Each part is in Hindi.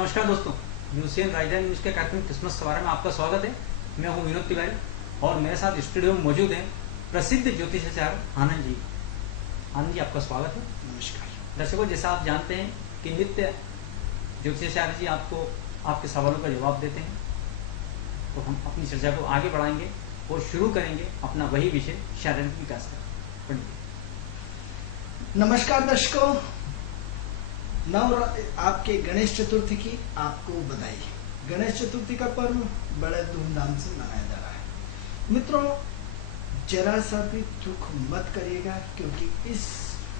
नमस्कार दोस्तों, यूसीएन राजधानी न्यूज़ के कार्यक्रम क्रिसमस सवार में आपका स्वागत है। मैं हूं विनोद तिवारी और मेरे साथ स्टूडियो में मौजूद हैं प्रसिद्ध ज्योतिषाचार्य आनंद जी। आनंद जी, आपका स्वागत है। नमस्कार दर्शकों, जैसा आप जानते हैं कि नित्य ज्योतिषाचार्य जी आपको आपके सवालों का जवाब देते हैं, तो हम अपनी चर्चा को आगे बढ़ाएंगे और शुरू करेंगे अपना वही विषय, शारीरिक विकास का। नमस्कार दर्शकों, आपके गणेश चतुर्थी की आपको बधाई। गणेश चतुर्थी का पर्व बड़े धूमधाम से मनाया जा रहा है। मित्रों, जरा सा भी दुख मत करिएगा, क्योंकि इस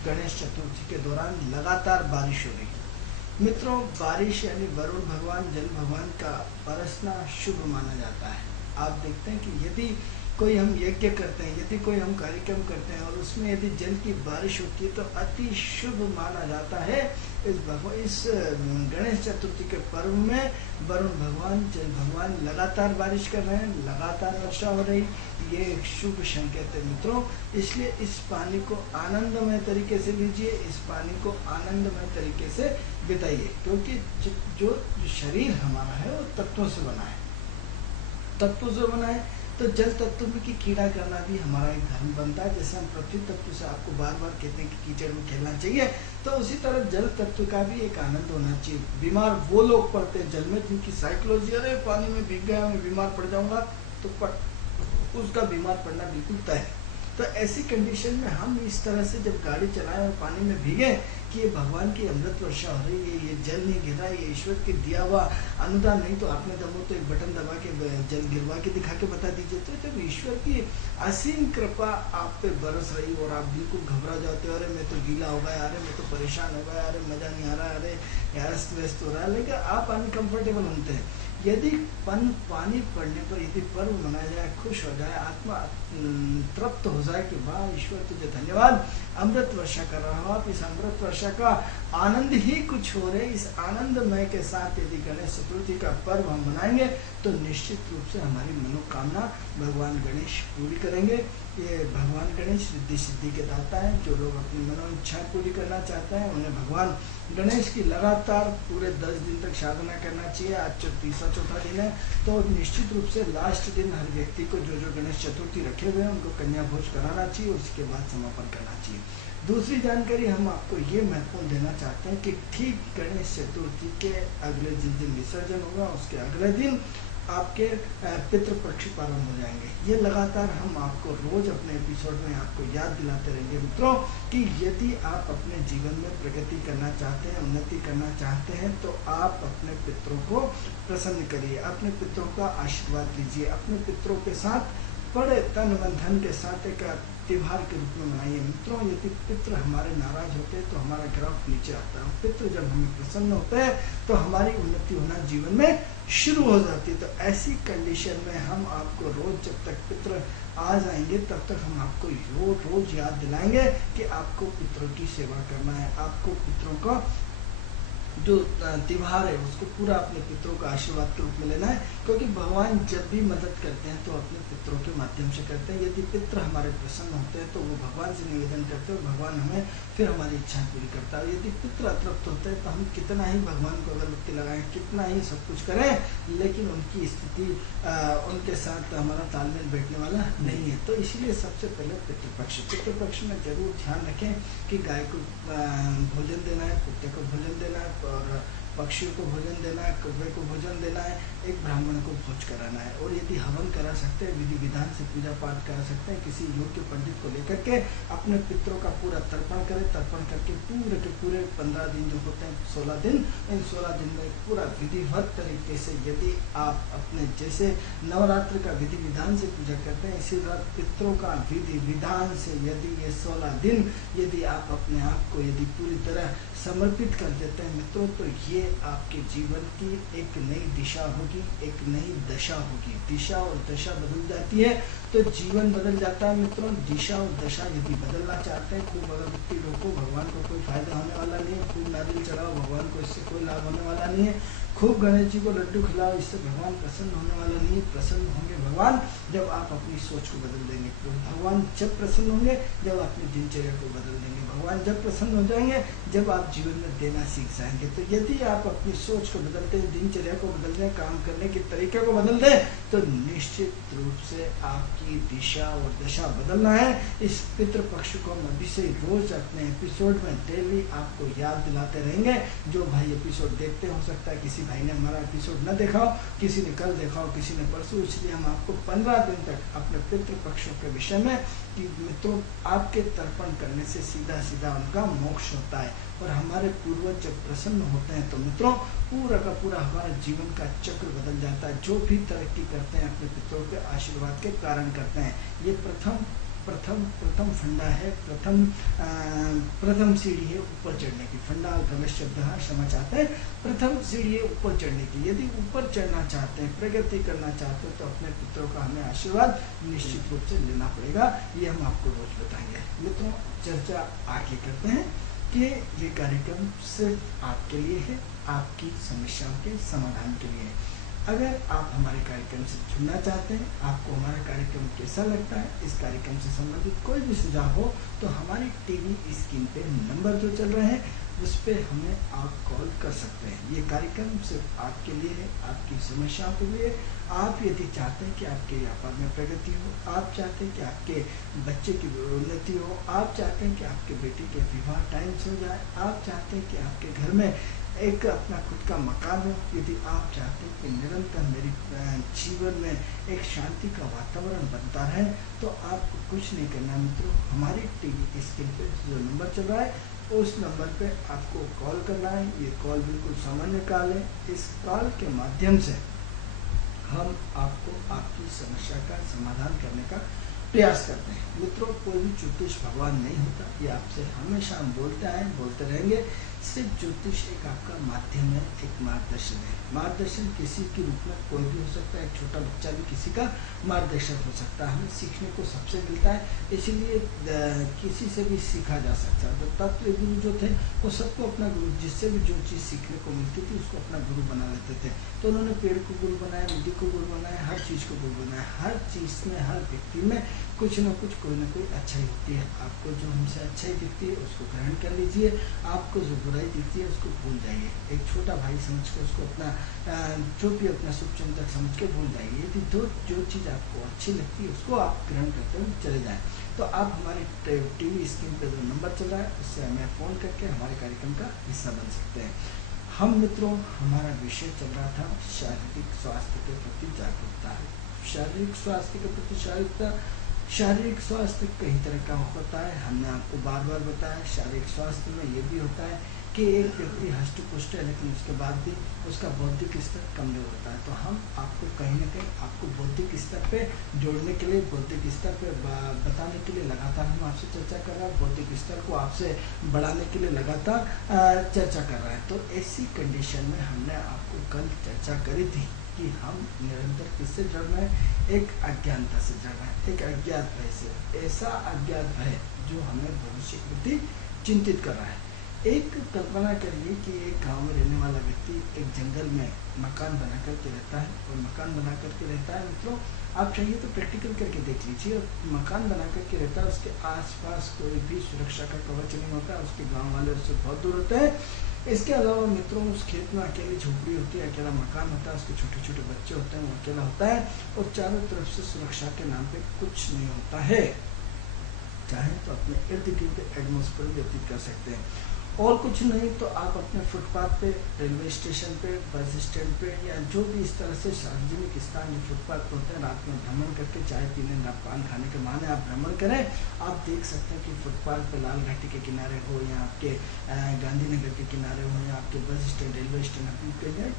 गणेश चतुर्थी के दौरान लगातार बारिश हो रही है। मित्रों, बारिश यानी वरुण भगवान, जल भगवान का बरसना शुभ माना जाता है। आप देखते हैं कि यदि कोई हम यज्ञ करते हैं, यदि कोई हम कार्यक्रम करते हैं और उसमें यदि जल की बारिश होती है तो अति शुभ माना जाता है। इस गणेश चतुर्थी के पर्व में वरुण भगवान, जल भगवान लगातार बारिश कर रहे हैं, लगातार वर्षा हो रही, ये एक शुभ संकेत है मित्रों। इसलिए इस पानी को आनंदमय तरीके से लीजिए, इस पानी को आनंदमय तरीके से बिताइए, क्योंकि जो शरीर हमारा है वो तत्वों से बना है। तत्वों से बना है तो जल तत्व में की कीड़ा करना भी हमारा एक धर्म बनता है। जैसे हम पृथ्वी तत्व से आपको बार बार कहते हैं कि कीचड़ में खेलना चाहिए, तो उसी तरह जल तत्व का भी एक आनंद होना चाहिए। बीमार वो लोग पड़ते हैं जल में जिनकी साइकोलॉजी, अरे पानी में भीग गया, मैं बीमार पड़ जाऊंगा, तो उसका बीमार पड़ना बिल्कुल तय है। तो ऐसी कंडीशन में हम इस तरह से जब गाड़ी चलाएं और पानी में भीगे कि ये भगवान की अमृत वर्षा हो रही है, ये जल नहीं गिर रहा है, ये ईश्वर के दिया हुआ अनुदान, नहीं तो आपने दमो तो एक बटन दबा के जल गिरवा के दिखा के बता दीजिए। तो जब ईश्वर की असीम कृपा आप पे बरस रही और आप बिल्कुल घबरा जाते हो, अरे मैं तो गीला हो गया, अरे मैं तो परेशान हो गया, अरे मजा नहीं आ रहा, अरे यार व्यस्त हो रहा है, लेकिन आप अनकंफर्टेबल होते हैं। यदि पानी पड़ने पर यदि पर्व मनाया जाए, खुश हो जाए, आत्मा तृप्त हो जाए कि वाह ईश्वर तुझे धन्यवाद, अमृत वर्षा कर रहा हो, आप इस अमृत वर्षा का आनंद ही कुछ हो रहे, इस आनंदमय के साथ यदि गणेश चतुर्थी का पर्व हम मनाएंगे तो निश्चित रूप से हमारी मनोकामना भगवान गणेश पूरी करेंगे। ये भगवान गणेश रिद्धि सिद्धि के दाता है। जो लोग अपनी मनो इच्छा पूरी करना चाहते हैं उन्हें भगवान गणेश की लगातार पूरे 10 दिन तक साधना करना चाहिए। आज तीसरा चौथा दिन है, तो निश्चित रूप से लास्ट दिन हर व्यक्ति को जो गणेश चतुर्थी रखे हुए हैं उनको कन्या भोज कराना चाहिए और उसके बाद समापन करना चाहिए। दूसरी जानकारी हम आपको ये महत्वपूर्ण देना चाहते हैं कि ठीक गणेश चतुर्थी के अगले जिस दिन विसर्जन होगा उसके अगले दिन आपके पितृपक्ष प्रारंभ हो जाएंगे। ये लगातार हम आपको रोज अपने एपिसोड में आपको याद दिलाते रहेंगे मित्रों कि यदि आप अपने जीवन में प्रगति करना चाहते हैं, उन्नति करना चाहते हैं, तो आप अपने पितरों को प्रसन्न करिए, अपने पितरों का आशीर्वाद लीजिए, अपने पितरों के साथ बड़े तन मन धन के साथ एक त्योहार के रूप में मनाइए। मित्रों, यदि पितृ हमारे नाराज होते हैं तो हमारा ग्राफ नीचे आता है, पितृ जब हमें प्रसन्न होते हैं तो हमारी उन्नति होना जीवन में शुरू हो जाती है। तो ऐसी कंडीशन में हम आपको रोज, जब तक पितृ आ जाएंगे तब तक हम आपको रोज याद दिलाएंगे कि आपको पितरों की सेवा करना है, आपको पितरों का जो त्योहार है उसको पूरा अपने पितरों का आशीर्वाद के रूप में लेना है। क्योंकि भगवान जब भी मदद करते हैं तो अपने पितरों के माध्यम से करते हैं। यदि पितृ हमारे प्रसन्न होते हैं तो वो भगवान से निवेदन करते हैं और भगवान हमें फिर हमारी इच्छा पूरी करता है। यदि पितृ अतृप्त होते हैं तो हम कितना ही भगवान को अगरबत्ती लगाएं, कितना ही सब कुछ करें, लेकिन उनकी स्थिति उनके साथ हमारा तालमेल बैठने वाला नहीं है। तो इसीलिए सबसे पहले पितृपक्ष में जरूर ध्यान रखें कि गाय को भोजन देना है, कुत्ते को भोजन देना है और पक्षियों को भोजन देना है, कौवे को भोजन देना है, एक ब्राह्मण को भोज कराना है। और यदि हवन करा सकते हैं, विधि विधान से पूजा पाठ करा सकते हैं, किसी योग्य पंडित को लेकर के अपने पितरों का पूरा तर्पण करें। तर्पण करके पूरे के पूरे 15 दिन जो होते हैं, 16 दिन, इन 16 दिन में पूरा विधिवत तरीके से यदि आप अपने जैसे नवरात्र का विधि विधान से पूजा करते हैं, इसी तरह पितरों का विधि विधान से यदि ये 16 दिन यदि आप अपने आप को यदि पूरी तरह समर्पित कर देते हैं मित्रों, तो ये आपके जीवन की एक नई दिशा होगी, एक नई दशा होगी। दिशा और दशा बदल जाती है तो जीवन बदल जाता है मित्रों। दिशा और दशा यदि बदलना चाहते हैं, खूब अगरबत्ती रोको, भगवान को कोई फायदा होने वाला नहीं है। खूब नारियल चढ़ाओ, भगवान को इससे कोई लाभ होने वाला नहीं है। खूब गणेश जी को लड्डू खिलाओ, इससे भगवान प्रसन्न होने वाला नहीं है। प्रसन्न होंगे भगवान जब आप अपनी सोच को बदल देंगे। तो भगवान जब प्रसन्न होंगे जब अपनी दिनचर्या को बदल देंगे। भगवान जब प्रसन्न हो जाएंगे जब आप जीवन में देना सीख जाएंगे। तो यदि आप अपनी सोच को बदलते हैं, दिनचर्या को बदल दें, काम करने के तरीके को बदल दें, तो निश्चित रूप से आपकी दिशा और दशा बदलना है। इस पितृपक्ष को हम अभी से रोज अपने एपिसोड में डेली आपको याद दिलाते रहेंगे। जो भाई एपिसोड देखते हो सकता है किसी भाई ने हमारा एपिसोड न देखा हो, किसी ने कल देखा हो, किसी ने परसों, इसलिए हम आपको 15 दिन तक अपने पितृपक्षों के विषय में कि मित्रों आपके तर्पण करने से सीधा सीधा उनका मोक्ष होता है। और हमारे पूर्वज जब प्रसन्न होते हैं तो मित्रों पूरा का पूरा हमारा जीवन का चक्र बदल जाता है। जो भी तरक्की करते हैं अपने पितरों के आशीर्वाद के कारण करते हैं। ये प्रथम फंडा है, प्रथम सीढ़ी है ऊपर चढ़ने की। फंडा गलत शब्द है, क्षमा चाहते हैं। प्रथम सीढ़ी है ऊपर चढ़ने की। यदि ऊपर चढ़ना चाहते हैं, प्रगति करना चाहते हैं, तो अपने पितरों का हमें आशीर्वाद निश्चित रूप से लेना पड़ेगा। ये हम आपको रोज बताएंगे। मित्रों चर्चा आगे करते हैं कि ये कार्यक्रम सिर्फ आपके लिए है, आपकी समस्याओं के समाधान के लिए है। अगर आप हमारे कार्यक्रम से जुड़ना चाहते हैं, आपको हमारा कार्यक्रम कैसा लगता है, इस कार्यक्रम से संबंधित कोई भी सुझाव हो, तो हमारी टीवी स्क्रीन पे नंबर जो चल रहे हैं उस पर हमें आप कॉल कर सकते हैं। ये कार्यक्रम सिर्फ आपके लिए है, आपकी समस्याओं के लिए। आप यदि चाहते हैं कि आपके व्यापार में प्रगति हो, आप चाहते हैं कि आपके बच्चे की उन्नति हो, आप चाहते हैं कि आपके बेटे के विवाह टाइम से हो जाए, आप चाहते हैं कि आपके घर में एक अपना खुद का मकान हो, यदि आप चाहते हैं कि निरंतर मेरी जीवन में एक शांति का वातावरण बनता रहे, तो आपको कुछ नहीं करना मित्रों। हमारी टीवी स्क्रीन पे जो नंबर चल रहा है उस नंबर पे आपको कॉल करना है। ये कॉल बिल्कुल सामान्य कॉल है। इस कॉल के माध्यम से हम आपको आपकी समस्या का समाधान करने का प्रयास करते हैं। मित्रों कोई भी ज्योतिष भगवान नहीं होता, ये आपसे हमेशा हम बोलते आए, बोलते रहेंगे। सिर्फ ज्योतिष एक आपका माध्यम है, एक मार्गदर्शन है। मार्गदर्शन किसी के रूप में कोई भी हो सकता है। एक छोटा बच्चा भी किसी का मार्गदर्शन हो सकता है। हमें सीखने को सबसे मिलता है, इसीलिए किसी से भी सीखा जा सकता है। दत्तात्रेय गुरु जो थे वो सबको अपना गुरु, जिससे भी जो चीज़ सीखने को मिलती थी उसको अपना गुरु बना लेते थे। तो उन्होंने पेड़ को गुरु बनाया, नदी को गुरु बनाया, हर चीज़ को गुरु बनाया। हर चीज़ में, हर व्यक्ति में कुछ न कुछ, कोई ना कोई अच्छाई होती है। आपको जो हमसे अच्छाई दिखती है उसको ग्रहण कर लीजिए, आपको जो बुराई दिखती है उसको भूल जाइए। एक छोटा भाई समझ के उसको अपना जो भी अपना शुभचिंतक समझ के भूल जाइए। यदि जो चीज़ आपको अच्छी लगती है उसको आप ग्रहण करते हुए चले जाएं। तो आप हमारे टीवी स्क्रीन पर जो नंबर चल रहा है उससे हमें फ़ोन करके हमारे कार्यक्रम का हिस्सा बन सकते हैं। हम मित्रों हमारा विषय चल रहा था शारीरिक स्वास्थ्य के प्रति जागरूकता। शारीरिक स्वास्थ्य के प्रति जागरूकता। शारीरिक स्वास्थ्य कई तरह का होता है। हमने आपको बार बार बताया। शारीरिक स्वास्थ्य में ये भी होता है कि एक व्यक्ति हष्ट पुष्ट है लेकिन उसके बाद भी उसका बौद्धिक स्तर कमजोर होता है। तो हम आपको कहीं ना कहीं आपको बौद्धिक स्तर पे जोड़ने के लिए, बौद्धिक स्तर पे बताने के लिए लगातार हम आपसे चर्चा कर रहे हैं। बौद्धिक स्तर को आपसे बढ़ाने के लिए लगातार चर्चा कर रहे हैं। तो ऐसी कंडीशन में हमने आपको कल चर्चा करी थी कि हम निरंतर किससे जड़ रहे हैं, एक अज्ञानता से जड़ रहे हैं, एक अज्ञात भय से। ऐसा अज्ञात भय जो हमें भविष्य के प्रति चिंतित कर रहा है। एक कल्पना करिए कि एक गांव में रहने वाला व्यक्ति एक जंगल में मकान बना करके रहता है। और मकान बना करके रहता है मित्रों, आप चाहिए तो प्रैक्टिकल करके देख लीजिए। मकान बना करके रहता है, उसके आसपास कोई भी सुरक्षा का कवच नहीं होता, उसके गांव वाले उससे बहुत दूर होते हैं। इसके अलावा मित्रों उस खेत में अकेली झोपड़ी होती है, अकेला मकान होता है, उसके छोटे छोटे बच्चे होते हैं, वो अकेला होता है। और चारों तरफ से सुरक्षा के नाम पे कुछ नहीं होता है। चाहे तो अपने इर्द गिर्द एटमॉस्फेयर व्यतीत कर सकते हैं। और कुछ नहीं तो आप अपने फुटपाथ पे, रेलवे स्टेशन पे, बस स्टैंड पे, या जो भी इस तरह से सार्वजनिक स्थान जो फुटपाथ पर होते हैं, रात में भ्रमण करके चाय पीने, पान खाने के बहाने आप भ्रमण करें। आप देख सकते हैं कि फुटपाथ पे लाल घाटी के किनारे हो, या आपके गांधीनगर के किनारे हो, या आपके बस स्टैंड, रेलवे स्टैंड,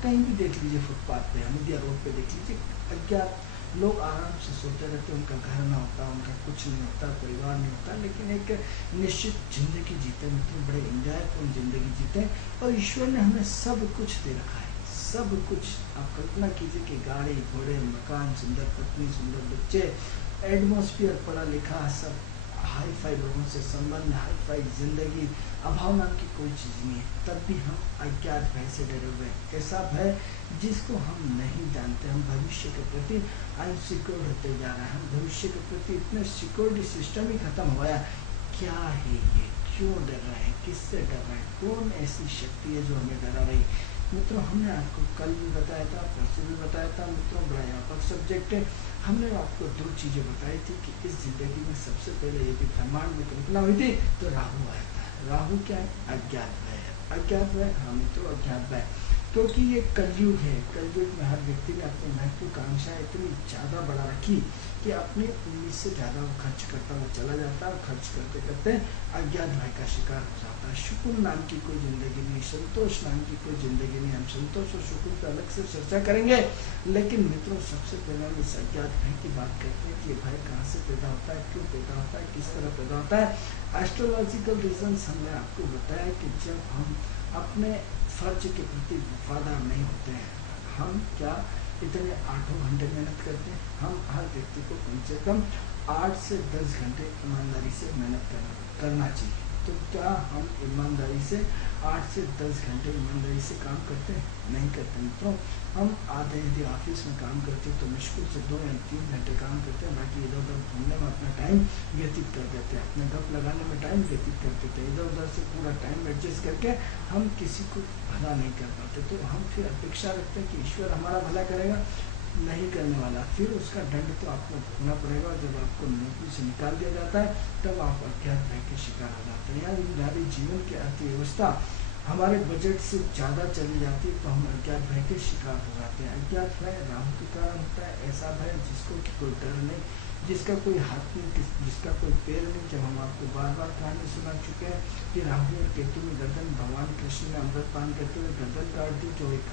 कहीं भी देख लीजिए, फुटपाथ पे, हमीदिया रोड पे देख लीजिए, अज्ञात लोग आराम से सोते रहते, उनका घर ना होता, उनका कुछ नहीं होता, परिवार नहीं होता, लेकिन एक निश्चित जिंदगी जीते मित्रों, बड़े एंजॉयफुल जिंदगी जीते। और ईश्वर ने हमें सब कुछ दे रखा है, सब कुछ। आप कल्पना कीजिए कि गाड़ी, घोड़े, मकान, सुंदर पत्नी, सुंदर बच्चे, एटमॉस्फेयर पढ़ा लिखा सब हाई फाई लोगों से संबंध, हाई फाई जिंदगी, अभाव नाम की कोई चीज़ नहीं है। तब भी हम अज्ञात भय से डरे हुए हैं। ऐसा भय जिसको हम नहीं जानते। हम भविष्य के प्रति अनसिक्योर्ड होते जा रहे हैं। हम भविष्य के प्रति इतने सिक्योरिटी सिस्टम ही खत्म हो गया। क्या है ये, क्यों डर रहे हैं, किससे डर रहे हैं, कौन ऐसी शक्ति है जो हमें डरा रही। मित्रों, हमने आपको कल भी बताया था, परसों भी बताया था। मित्रों, बड़ा व्यापक सब्जेक्ट है। हमने आपको दो चीज़ें बताई थी कि इस जिंदगी में सबसे पहले यदि ब्रह्मांड में कल्पना हुई थी तो राहु आया था। राहु क्या है? अज्ञात भय है। अज्ञात भय, हाँ मित्रों, अज्ञात भय, क्योंकि ये कलयुग है। कलयुग में हर व्यक्ति ने अपनी महत्वाकांक्षा इतनी ज़्यादा बढ़ा रखी कि अपनी उम्मीद से ज़्यादा वो खर्च करता हुआ चला जाता है और खर्च करते करते अज्ञात भय का शिकार हो जाता है। सुकून नाम की कोई जिंदगी नहीं, संतोष नाम की कोई जिंदगी नहीं। हम संतोष और सुकून पर अलग से चर्चा करेंगे, लेकिन मित्रों सबसे पहले हम इस अज्ञात भय की बात करते हैं कि भय कहाँ से पैदा होता है, क्यों पैदा होता है, किस तरह पैदा होता है। एस्ट्रोलॉजिकल रीजन्स हमने आपको बताया कि जब हम अपने फर्ज के प्रति वफादार नहीं होते हैं, हम क्या इतने 8 घंटे मेहनत करते हैं। हम हर व्यक्ति को कम से कम 8 से 10 घंटे ईमानदारी से मेहनत करना चाहिए। तो क्या हम ईमानदारी से 8 से 10 घंटे ईमानदारी से काम करते हैं? नहीं करते मित्रों। हम आधे यदि ऑफिस में काम करते हैं तो मुश्किल से 2 या 3 घंटे काम करते हैं, बाकी इधर उधर घूमने में अपना टाइम व्यतीत कर देते हैं, अपने गप लगाने में टाइम व्यतीत कर देते हैं। इधर उधर से पूरा टाइम एडजस्ट करके हम किसी को भला नहीं कर पाते। तो हम फिर अपेक्षा रखते हैं कि ईश्वर हमारा भला करेगा, नहीं करने वाला। फिर उसका दंड तो आपको भुगतना पड़ेगा। जब आपको नौकरी से निकाल दिया जाता है तब आप अज्ञात भय के शिकार हो जाते हैं। यानी हमारी जीवन की अर्थव्यवस्था हमारे बजट से ज़्यादा चली जाती है तो हम अज्ञात भय के शिकार हो जाते हैं। अज्ञात भय राहु के कारण होता है। ऐसा भय जिसको कोई डर नहीं, जिसका कोई हाथ नहीं, जिसका कोई पैर नहीं। जब हम आपको बार बार कहानी सुना चुके हैं कि राहु और केतु में गर्दन, भगवान कृष्ण ने अमृत पान करते हुए गर्दन काट दी। जो एक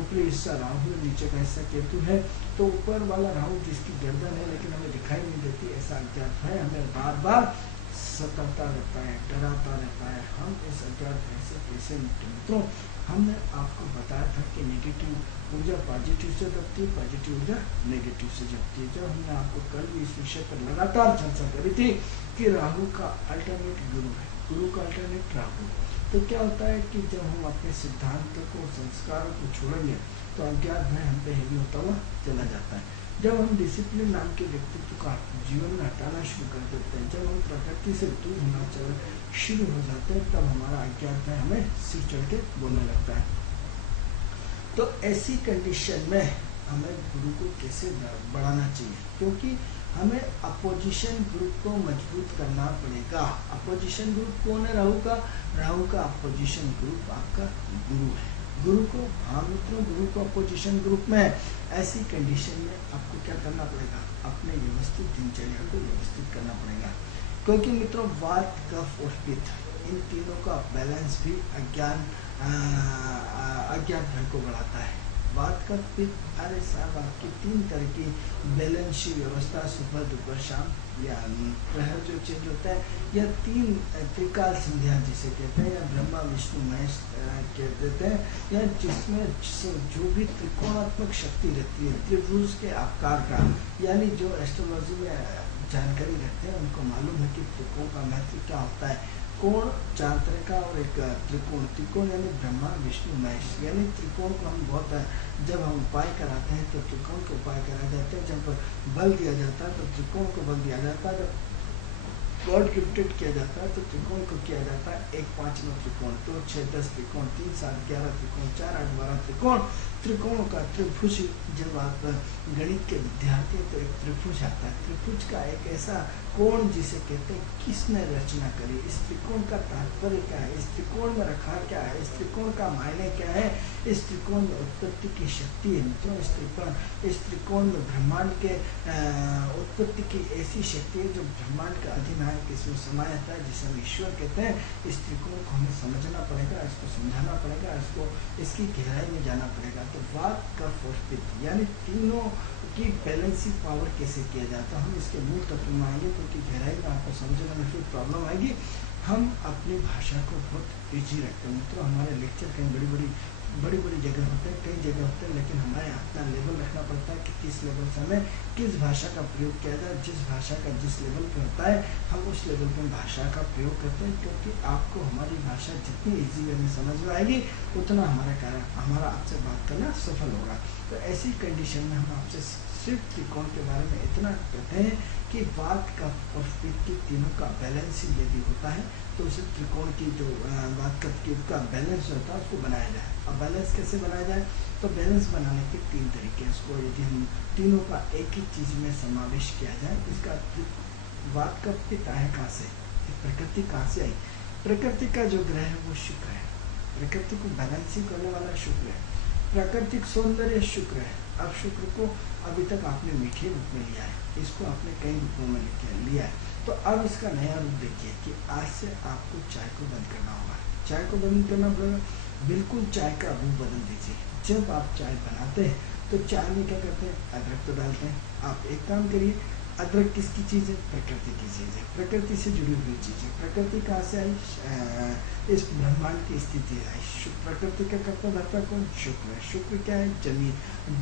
ऊपरी हिस्सा राहु है, नीचे का हिस्सा केतु है। तो ऊपर वाला राहु जिसकी गर्दन है लेकिन हमें दिखाई नहीं देती, ऐसा अज्ञात भय हमें बार बार सताता रहता है, डराता रहता है। हम इस अज्ञात भय से कैसे निपटें? मित्रों, हमने आपको बताया था कि नेगेटिव ऊर्जा पॉजिटिव से जगती है, पॉजिटिव ऊर्जा नेगेटिव से जगती है। जब हमने आपको कल भी इस विषय पर लगातार चर्चा करी थी कि राहु का अल्टरनेट गुरु है, गुरु का अल्टरनेट राहु। तो क्या होता है कि जब हम अपने सिद्धांतों को, संस्कारों को छोड़ेंगे तो अज्ञात भय हम पे हेवी होता हुआ चला जाता है। जब हम डिसिप्लिन नाम के व्यक्तित्व का जीवन में हटाना शुरू कर देते हैं, जब हम प्रकृति से दूर होना शुरू हो जाते हैं, तब हमारा अज्ञात भय हमें सिर चढ़ के बोलने लगता है। तो ऐसी कंडीशन में हमें गुरु को कैसे बढ़ाना चाहिए? क्योंकि हमें अपोजिशन ग्रुप को मजबूत करना पड़ेगा। अपोजिशन ग्रुप कौन है? राहु का। राहु का अपोजिशन ग्रुप आपका गुरु है। गुरु को, हाँ मित्रों, गुरु को अपोजिशन ग्रुप में ऐसी कंडीशन में आपको क्या करना पड़ेगा? अपने व्यवस्थित दिनचर्या को व्यवस्थित करना पड़ेगा। क्योंकि मित्रों, वात, कफ और पित्त, इन तीनों का बैलेंस भी अज्ञात भय को बढ़ाता है। वात, कफ, पित्त, अरे साहब, आपकी 3 तरह की बैलेंस व्यवस्था, सुबह दोपहर शाम या प्रहर जो चेंज होता है, या 3 त्रिकाल संध्या जिसे कहते हैं, या ब्रह्मा विष्णु महेश कह देते हैं, या जिसमें जो भी त्रिकोणात्मक शक्ति रहती है, त्रिभुज के आकार का, यानी जो एस्ट्रोलॉजी में जानकारी रखते हैं उनको मालूम है कि त्रिकोण का महत्व क्या होता है। कोण 4 तरह का और एक त्रिकोण। त्रिकोण यानी ब्रह्मा विष्णु महेश, यानी त्रिकोण को हम बहुत, जब हम उपाय कराते हैं तो त्रिकोण के उपाय कराए जाते हैं। जब बल दिया जाता है तो त्रिकोण को बल दिया जाता है। जब गॉड गिफ्टेड किया जाता है तो त्रिकोण को किया जाता है। 1 5 9 त्रिकोण, 2 6 10 त्रिकोण, 3 7 11 त्रिकोण, 4 8 12 त्रिकोण। त्रिकोणों का त्रिभुज, जब आप गणित के विद्यार्थी हैं तो एक त्रिभुज आता है। त्रिभुज का एक ऐसा कोण जिसे कहते हैं, किसने रचना करी, इस त्रिकोण का तात्पर्य क्या है, इस त्रिकोण में रखा क्या है, इस त्रिकोण का मायने क्या है, इस त्रिकोण में उत्पत्ति की शक्ति है। मित्रों, इस त्रिकोण में ब्रह्मांड के उत्पत्ति की ऐसी शक्ति है जो ब्रह्मांड का अधिनायक इसमें समाया था, जिसे हम ईश्वर कहते हैं। इस त्रिकोण को हमें समझना पड़ेगा, इसको समझाना पड़ेगा, इसको इसकी गहराई में जाना पड़ेगा। तो वात, कफ और पित्त, यानी तीनों की बैलेंसिंग पावर कैसे किया जाता है, हम इसके मूल तत्व में आएंगे, क्योंकि गहराई में आपको समझने में फिर प्रॉब्लम आएगी। हम अपनी भाषा को बहुत ईजी रखते हैं मित्रों। हमारे लेक्चर कहीं बड़ी बड़ी बड़ी बड़ी जगह होते हैं, कई जगह होते हैं, लेकिन हमारे यहाँ अपना लेवल रखना पड़ता है कि किस लेवल से हमें किस भाषा का प्रयोग किया जाए। जिस भाषा का जिस लेवल पे होता है हम उस लेवल पे भाषा का प्रयोग करते हैं, क्योंकि आपको हमारी भाषा जितनी ईजी वे में समझ में आएगी उतना हमारा आपसे बात करना सफल होगा। तो ऐसी कंडीशन में हम आपसे सिर्फ त्रिकोण के बारे में इतना कहते हैं कि वात कफ और पित्त की तीनों का बैलेंस ही यदि होता है तो उसे त्रिकोण की जो वात कफ की का बैलेंस होता है उसको बनाया जाए। अब बैलेंस कैसे बनाया जाए, तो बैलेंस बनाने के 3 तरीके हैं। उसको यदि हम तीनों का एक ही चीज में समावेश किया जाए, इसका वात कफ पित्त आया कहाँ से, प्रकृति कहाँ से आई। प्रकृति का जो ग्रह है वो शुक्र है, प्रकृति को बैलेंसिंग करने वाला शुक्र है, प्राकृतिक सौंदर्य शुक्र है। अब शुक्र को अभी तक आपने मीठे रूप में लिया है, इसको आपने कई रूपों में लिया है, तो अब इसका नया रूप देखिए कि आज से आपको चाय को बंद करना होगा। चाय को बंद करना पड़ेगा, बिल्कुल चाय का रूप बदल दीजिए। जब आप चाय बनाते हैं तो चाय में क्या करते हैं, अदरक तो डालते हैं। आप एक काम करिए, अदरक किसकी चीज़ है, प्रकृति की चीज़ है, प्रकृति से जुड़ी हुई चीज़ है। प्रकृति कहाँ से आई, इस ब्रह्मांड की स्थिति आई। प्रकृति का कर्ता धर्ता कौन, शुक्र है। शुक्र क्या है, जमीन।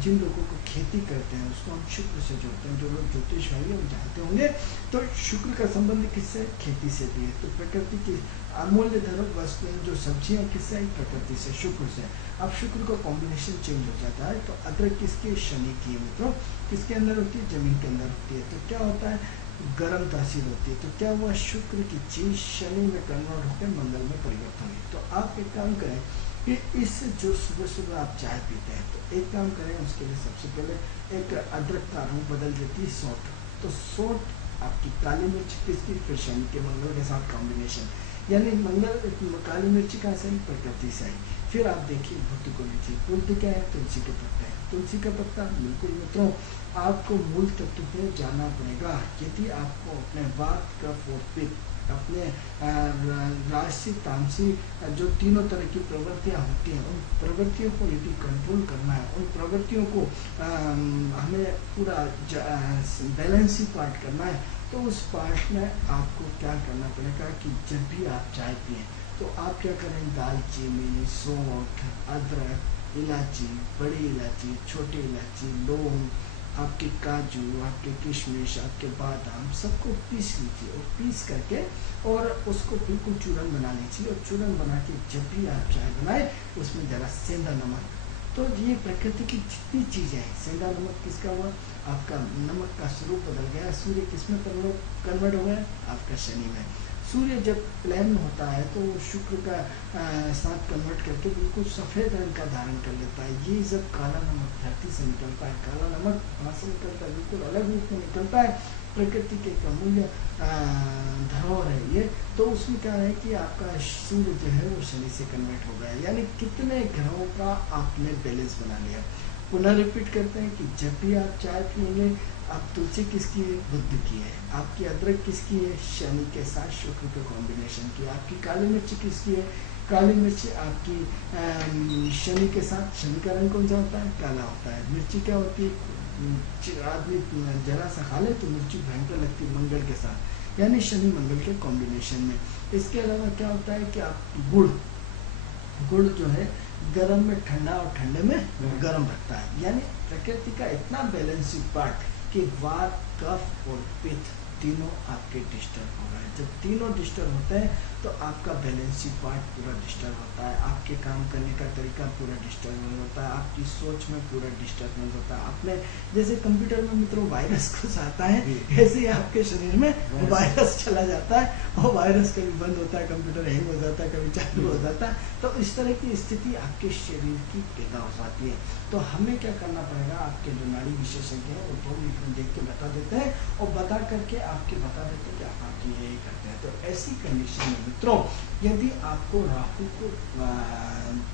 जिन लोगों को खेती करते हैं उसको हम शुक्र से जोड़ते हैं। जो लोग ज्योतिष भाई हम जानते होंगे तो शुक्र का संबंध किससे, खेती से भी है। तो प्रकृति की अमूल्य धरोहर वस्तुएं जो सब्जियां किससे आई, प्रकृति से, शुक्र से। अब शुक्र का कॉम्बिनेशन चेंज हो जाता है, तो अदरक किसकी, शनि की है मित्रों। किसके अंदर होती है, जमीन के अंदर होती है। तो क्या होता है, गर्म तासीर होती है। तो क्या हुआ, शुक्र की चीज शनि में कन्वर्ट होकर मंगल में परिवर्तन हुई। तो आप एक काम करें कि इस जो सुबह सुबह आप चाय पीते हैं, तो एक काम करें, उसके लिए सबसे पहले एक अदरक का रंग बदल देती है सौंठ। तो सौंठ आपकी, काली मिर्च किसकी, फिर शनि के मंगल के साथ कॉम्बिनेशन, यानी मंगल काली मिर्च का से प्रकृति से आई। फिर आप देखिए बुद्ध को लीजिए, बुद्ध क्या है, तुलसी के पत्ते हैं। तुलसी का पत्ता, बिल्कुल मित्रों आपको मूल तत्व पे जाना पड़ेगा। यदि आपको अपने वात कफ और पित्त, अपने राजसी तामसी जो तीनों तरह की प्रवृत्तियां होती हैं, उन प्रवृत्तियों को यदि कंट्रोल करना है, उन प्रवृत्तियों को हमें पूरा बैलेंसी पार्ट करना है, तो उस पार्ट में आपको क्या करना पड़ेगा कि जब भी आप चाय पिए तो आप क्या करें, दालचीनी, सौंठ, अदरक, इलायची, बड़ी इलायची, छोटी इलायची, लौंग, आपके काजू, आपके किशमिश, आपके बादाम, सबको पीस लीजिए और पीस करके और उसको बिल्कुल चूरन बना लीजिए। और चूरन बना के जब भी आप चाय बनाए उसमें जरा सेंधा नमक, तो ये प्रकृति की जितनी चीज़ें हैं, सेंधा नमक किसका हुआ, आपका नमक का स्वरूप बदल गया। सूर्य किस में कन्वर्ट हो गया, आपका शनि में। सूर्य जब प्लेन में होता है तो शुक्र का साथ कन्वर्ट करके बिल्कुल सफ़ेद रंग का धारण कर लेता है। ये जब काला नमक धरती से निकलता है, काला नमक वहाँ से निकलता है, बिल्कुल अलग रूप में निकलता है, प्रकृति के एक अमूल्य धरोहर है ये। तो उसमें क्या है कि आपका सूर्य जो है वो शनि से कन्वर्ट हो गया, यानी कितने ग्रहों का आपने बैलेंस बना लिया। पुनः रिपीट करते हैं कि जब भी आप चाय पिएंगे, आप तुलसी किसकी है, बुद्ध की है। आपकी अदरक किसकी है, शनि के साथ शुक्र के कॉम्बिनेशन की। आपकी काली मिर्च किसकी है, काली मिर्च आपकी शनि के साथ। शनि का रंग कौन सा होता है, काला होता है। मिर्ची क्या होती है, आदमी जरा सा खा ले तो मिर्ची भयंकर लगती है मंगल के साथ, यानी शनि मंगल के कॉम्बिनेशन में। इसके अलावा क्या होता है कि आप गुड़ जो है गर्म में ठंडा और ठंडे में गर्म रखता है, यानी प्रकृति का इतना बैलेंसिंग पार्ट कि वात कफ और पित्त तीनों आपके डिस्टर्ब हो रहे हैं। जब तीनों डिस्टर्ब होते हैं तो आपका बैलेंसिंग पार्ट पूरा डिस्टर्ब होता है, आपके काम करने का तरीका पूरा डिस्टर्ब होता है, आपकी सोच में पूरा डिस्टर्बेंस होता है। आपने जैसे कंप्यूटर में मित्रों वायरस घुस आता है, ऐसे ही आपके शरीर में वायरस चला जाता है और वायरस कभी बंद होता है, कंप्यूटर हैंग हो जाता है, कभी चालू हो जाता है। तो इस तरह की स्थिति आपके शरीर की पैदा हो जाती है। तो हमें क्या करना पड़ेगा, आपके जो नाड़ी विशेषज्ञ हैं वो 2 मिनट में देख के बता देते हैं और बता करके आपके बता देते हैं कि आप यही करते हैं। तो ऐसी कंडीशन में मित्रों यदि आपको राहु को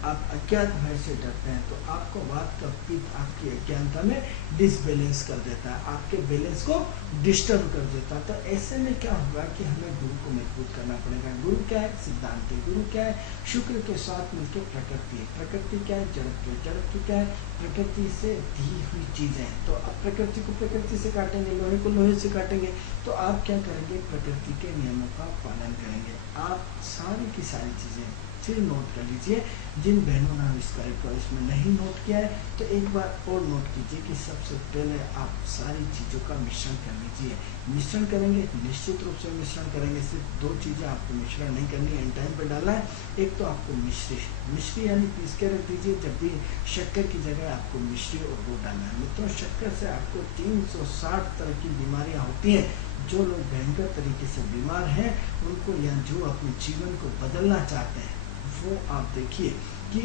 आप अज्ञात भय से डरते हैं तो आपको वात का पित्त आपकी अज्ञानता में डिसबैलेंस कर देता है, आपके बैलेंस को डिस्टर्ब कर देता है। तो ऐसे में क्या होगा कि हमें गुरु को मजबूत करना पड़ेगा। गुरु क्या है, सिद्धांत है। गुरु क्या है, शुक्र के साथ मिलकर प्रकृति है। प्रकृति क्या है, जड़त्व। जड़त्व क्या है, प्रकृति से दी हुई चीजें। तो अब प्रकृति को प्रकृति से काटेंगे, लोहे को लोहे से काटेंगे, तो आप क्या करेंगे, प्रकृति के नियमों का पालन करेंगे। आप सारी की सारी चीज़ें फिर नोट कर लीजिए। जिन बहनों ने इस कार्य को इसमें नहीं नोट किया है तो एक बार और नोट कीजिए कि सबसे पहले आप सारी चीज़ों का मिश्रण कर लीजिए। मिश्रण करेंगे, निश्चित रूप से मिश्रण करेंगे। सिर्फ दो चीज़ें आपको मिश्रण नहीं करनी, एंड टाइम पर डालना है। एक तो आपको मिश्री यानी पीस के रख दीजिए, जब भी शक्कर की जगह आपको मिश्री और गुड़ डालना है। मित्रों, शक्कर से आपको 360 तरह की बीमारियाँ होती हैं। जो लोग भयंकर तरीके से बीमार हैं उनको, या जो अपने जीवन को बदलना चाहते हैं, वो आप देखिए कि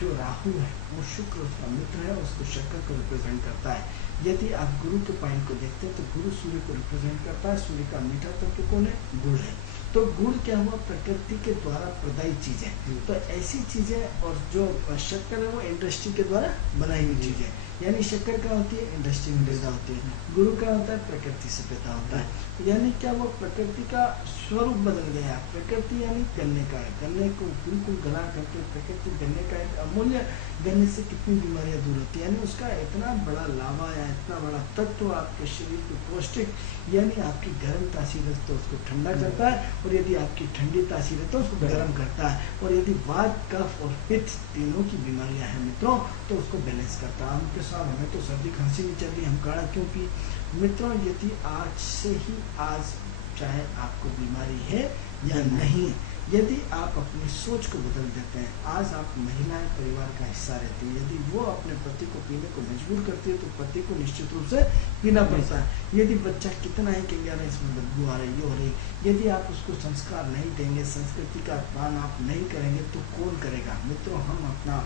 जो राहु है वो शुक्र उसका मित्र है, उसको शक्कर को रिप्रेजेंट करता है। यदि आप गुरु के पॉइंट को देखते हैं तो गुरु सूर्य को रिप्रेजेंट करता है। सूर्य का मीठा तत्व कौन है? गुड़ है। तो गुड़ क्या हुआ? प्रकृति के द्वारा प्रदायी चीजें। तो ऐसी चीजें, और जो शक्कर है वो इंडस्ट्री के द्वारा बनाई हुई चीजें। यानी शक्कर क्या होती है? इंडस्ट्री में पैदा होती है। गुरु क्या होता है? प्रकृति से पैदा होता है। यानी क्या वो प्रकृति का स्वरूप बदल गया। प्रकृति यानी गन्ने का है, गन्ने को बिल्कुल गला करके प्रकृति गन्ने का एक अमूल्य, गन्ने से कितनी बीमारियां दूर होती है। यानी उसका इतना बड़ा लावा या इतना बड़ा तत्व आपके शरीर को पौष्टिक, यानी आपकी गर्म तासीर है तो उसको ठंडा करता है, और यदि आपकी ठंडी तासीर है तो उसको गर्म करता है, और यदि वात, कफ और पित्त तीनों की बीमारियां हैं मित्रों तो उसको बैलेंस करता है। हमके साथ हमें तो सर्दी खांसी नहीं चल रही, हम काढ़ा क्यों पी? मित्रों, यदि आज से ही, आज चाहे आपको बीमारी है या नहीं, यदि आप अपनी सोच को बदल देते हैं, आज आप महिलाएं परिवार का हिस्सा रहती है, यदि वो अपने पति को पीने को मजबूर करती है तो पति को निश्चित रूप से पीना पड़ता है। यदि बच्चा कितना ही कह रहा है इसमें बदबू आ रही हो रही, यदि आप उसको संस्कार नहीं देंगे, संस्कृति का पालन आप नहीं करेंगे तो कौन करेगा? मित्रों, हम अपना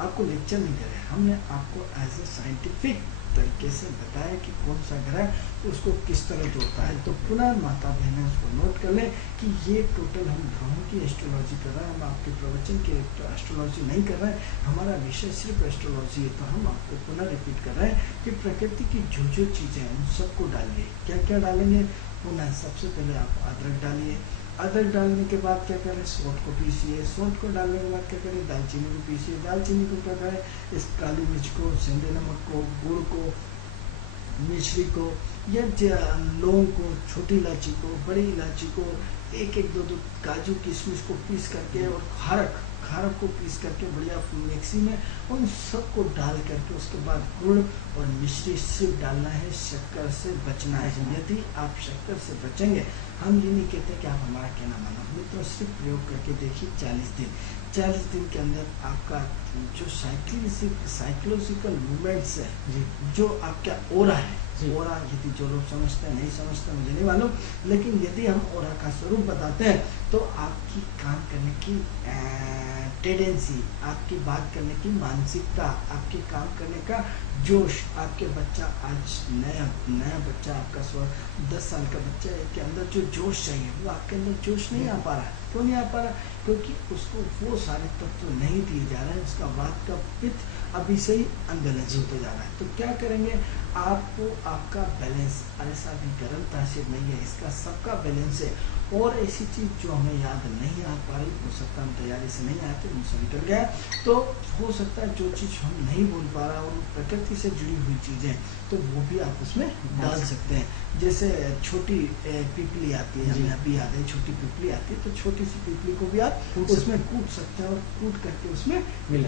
आपको लेक्चर नहीं करें, हमने आपको एज ए साइंटिफिक तरीके से बताया कि कौन सा ग्रह उसको किस तरह जोड़ता है। तो पुनः माता बहनें उसको नोट कर लें कि ये टोटल हम ग्रहों की एस्ट्रोलॉजी कर रहे हैं, हम आपके प्रवचन की एस्ट्रोलॉजी नहीं कर रहे हैं, हमारा विषय सिर्फ एस्ट्रोलॉजी है। तो हम आपको पुनः रिपीट कर रहे हैं कि प्रकृति की जो जो चीज़ें हैं उन सबको डालिए। क्या क्या डालेंगे? पुनः सबसे पहले आप अदरक डालिए। अदरक डालने के बाद क्या करें? सौंठ को पीसिए। सौंठ को डालने के बाद क्या करें? दालचीनी को पीसिए। दालचीनी को क्या करें? इस काली मिर्च को, सेंधे नमक को, गुड़ को, मिश्री को, या लौंग को, छोटी इलायची को, बड़ी इलायची को, एक एक दो काजू किशमिश को पीस करके, और खारक को पीस करके बढ़िया मिक्सी में उन सबको डाल करके, उसके बाद गुड़ और मिश्री सिर्फ डालना है, शक्कर से बचना है। यदि आप शक्कर से बचेंगे, हम ये नहीं कहते कि आप हमारा कहना मानो, मित्रों सिर्फ प्रयोग करके देखिए 40 दिन के अंदर आपका जो साइकोलॉजिकल मूवमेंट्स है, जो आपका ओरा है, ओरा, यदि जो लोग समझते हैं, नहीं समझते मुझे नहीं मालूम, लेकिन यदि हम ओरा का स्वरूप बताते हैं तो आपकी काम करने की टेंडेंसी, आपकी बात करने की मानसिकता, आपके काम करने का जोश, आपके बच्चा आज नया बच्चा आपका 10 साल का बच्चा है के अंदर जो जोश चाहिए वो आपके अंदर जोश नहीं आ पा रहा है। क्यों नहीं आ पा रहा? क्योंकि उसको वो सारे तत्व नहीं दिए जा रहे हैं, उसका वात का पित्त अभी से ही अनबैलेंस होते जा रहा है। तो क्या करेंगे? आपको आपका बैलेंस, ऐसा भी गर्म तासीर नहीं है, इसका सबका बैलेंस है। और ऐसी चीज़ जो हमें याद नहीं आ पा रही, हो सकता है हम तैयारी से नहीं आते, मुझसे निकल गया, तो हो सकता है जो चीज़ हम नहीं बोल पा रहा और प्रकृति से जुड़ी हुई चीज़ें, तो वो भी आप उसमें डाल सकते हैं। जैसे छोटी पिपली आती है, हमें अभी याद है, छोटी पिपली आती है, तो छोटी सी पिपली को भी आप उसमें कूट सकते हैं और कूट करके उसमें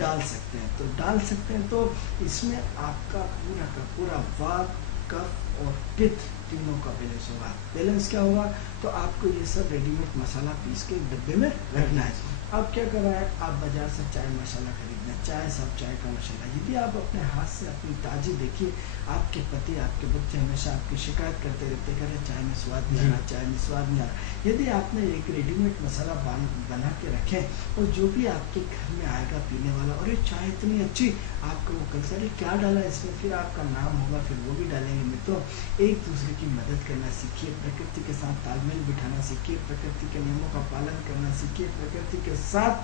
डाल सकते हैं। तो डाल सकते हैं तो इसमें आपका पूरा का पूरा वात, कफ और पित्त तीनों का बैलेंस होगा। बैलेंस क्या होगा? तो आपको ये सब रेडीमेड मसाला पीस के डब्बे में रखना है। अब क्या कर रहा है? आप बाजार से चाय मसाला खरीदना, चाय सब चाय का मसाला, यदि आप अपने हाथ से अपनी ताजी, देखिए आपके पति, आपके बच्चे हमेशा आपकी शिकायत करते रहते, कह रहे चाय में स्वाद नहीं आ रहा, चाय में स्वाद नहीं आ रहा। यदि आपने एक रेडीमेड मसाला बना के रखें और जो भी आपके घर में आएगा पीने वाला, और ये चाय इतनी अच्छी, आपको वो कल से क्या डाला इसमें, फिर आपका नाम होगा, फिर वो भी डालेंगे। मित्रों, एक दूसरे की मदद करना सीखिए, प्रकृति के साथ तालमेल बिठाना सीखिए, प्रकृति के नियमों का पालन करना सीखिए। प्रकृति के साथ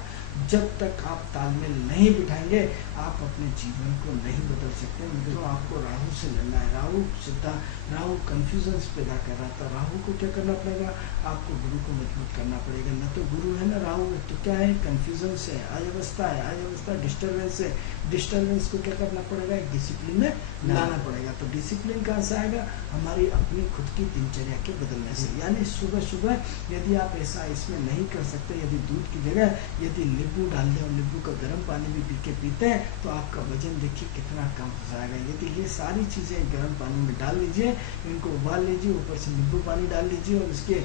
जब तक आप तालमेल नहीं बिठाएंगे, आप अपने जीवन को नहीं बदल सकते। मित्रों, आपको राहु से लड़ना है। राहु कंफ्यूजन पैदा कर रहा था। राहु को क्या करना पड़ेगा? आपको गुरु को मजबूत करना पड़ेगा। न तो गुरु है ना राहु है, तो क्या है? कंफ्यूजन से, अव्यवस्था है, अव्यवस्था डिस्टर्बेंस है। डिस्टर्बेंस को क्या करना पड़ेगा? एक डिसिप्लिन में लाना पड़ेगा। तो डिसिप्लिन कहाँ से आएगा हमारी अपनी खुद की दिनचर्या के बदलने से। यानी सुबह सुबह यदि आप ऐसा इसमें नहीं कर सकते, यदि दूध की जगह यदि नींबू डाल दें और नींबू का गर्म पानी भी पी के पीते हैं तो आपका वजन देखिए कितना कम हो जाएगा। यदि ये सारी चीज़ें गर्म पानी में डाल लीजिए, इनको उबाल लीजिए, ऊपर से नींबू पानी डाल लीजिए और इसके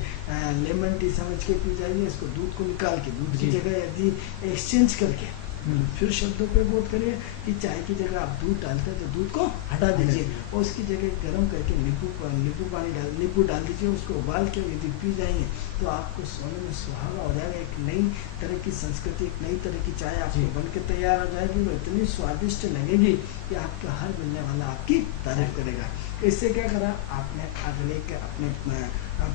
लेमन टी समझ के पी जाइए। इसको दूध को निकाल के दूध की जगह यदि एक्सचेंज करके फिर शब्दों पे बोध करिए कि चाय की जगह आप दूध डालते हैं तो दूध को हटा दीजिए और उसकी जगह गर्म करके नींबू डाल दीजिए, उसको उबाल के यदि पी जाएंगे तो आपको सोने में सुहागा हो जाएगा। एक नई तरह की संस्कृति, एक नई तरह की चाय आपको बन के तैयार हो जाएगी। वो इतनी स्वादिष्ट लगेगी कि आपका हर मिलने वाला आपकी तारीफ करेगा। इससे क्या करा आपने अगले के अपने